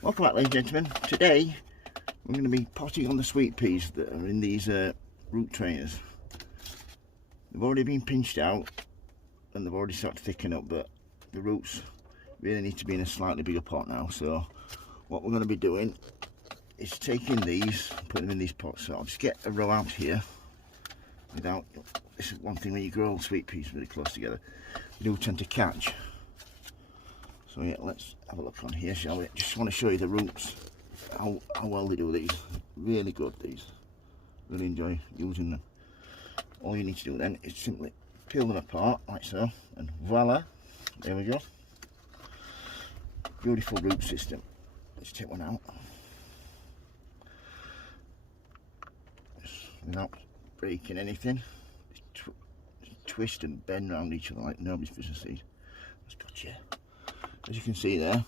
Welcome back, ladies and gentlemen. Today we're going to be potting on the sweet peas that are in these root trainers. They've already been pinched out and they've already started to thicken up, but the roots really need to be in a slightly bigger pot now. So what we're going to be doing is taking these, putting them in these pots. So I'll just get a row out here without, this is one thing when you grow sweet peas really close together, they do tend to catch. So yeah, let's have a look on here, shall we? Just want to show you the roots, how well they do these. Really good, these. Really enjoy using them. All you need to do then is simply peel them apart, like so, and voila, there we go. Beautiful root system. Let's take one out. Just without breaking anything. Just twist and bend around each other like nobody's business. Let's put you. As you can see there,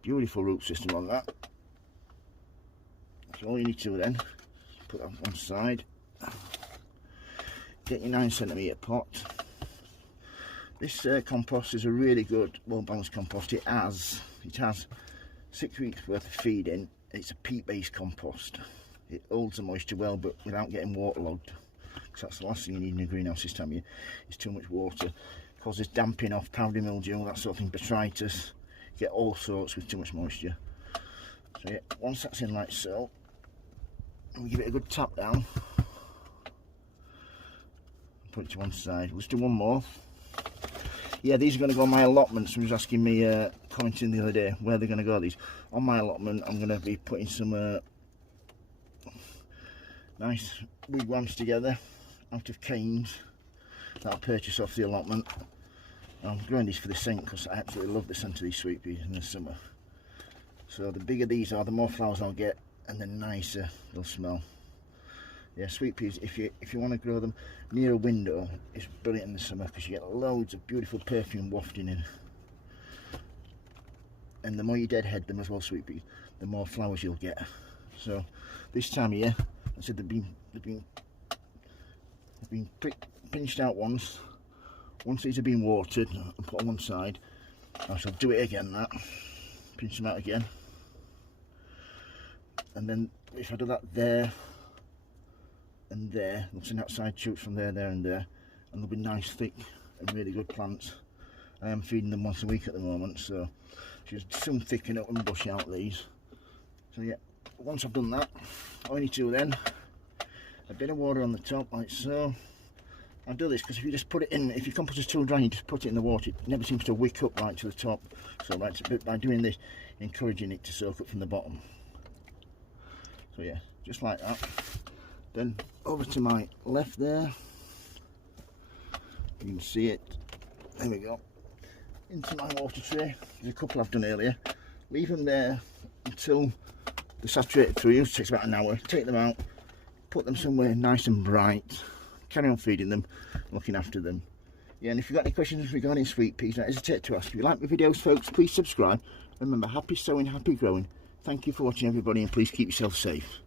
beautiful root system on that. So all you need to do then, put that on one side, get your 9cm pot. This compost is a really good, well-balanced compost. It has 6 weeks worth of feed in. It's a peat-based compost. It holds the moisture well, but without getting waterlogged. Because that's the last thing you need in a greenhouse this time of year. It's too much water. Causes damping off, powdery mildew, that sort of thing, botrytis, get all sorts with too much moisture. So yeah, once that's in like so, we give it a good tap down, put it to one side. Let's do one more. Yeah, these are going to go on my allotment. Someone was asking me, commenting the other day, where they're going to go, these. On my allotment, I'm going to be putting some nice wigwams together out of canes that I purchased off the allotment. I'm growing these for the scent because I absolutely love the scent of these sweet peas in the summer. So the bigger these are, the more flowers I'll get, and the nicer they'll smell. Yeah, sweet peas, if you want to grow them near a window, it's brilliant in the summer because you get loads of beautiful perfume wafting in. And the more you deadhead them as well, sweet peas, the more flowers you'll get. So this time of year, I said they've been pinched out once. Once these have been watered and put on one side, I shall do it again, pinch them out again. And then if I do that there and there, there'll be outside shoots from there, there and there, and they'll be nice, thick and really good plants. I am feeding them once a week at the moment, so she'll soon thicken up and bush out these. So yeah, once I've done that, all I need to do then, a bit of water on the top like so. I'll do this because if you just put it in, if your compost is too dry, you just put it in the water, it never seems to wick up right to the top. So right, by doing this, encouraging it to soak up from the bottom. So yeah, just like that. Then over to my left there, you can see it, there we go, into my water tray. There's a couple I've done earlier. Leave them there until they're saturated through, it takes about an hour. Take them out, put them somewhere nice and bright. Carry on feeding them, looking after them. Yeah, and if you've got any questions regarding sweet peas, don't hesitate to ask. If you like my videos, folks, please subscribe. Remember, happy sowing, happy growing. Thank you for watching, everybody, and please keep yourself safe.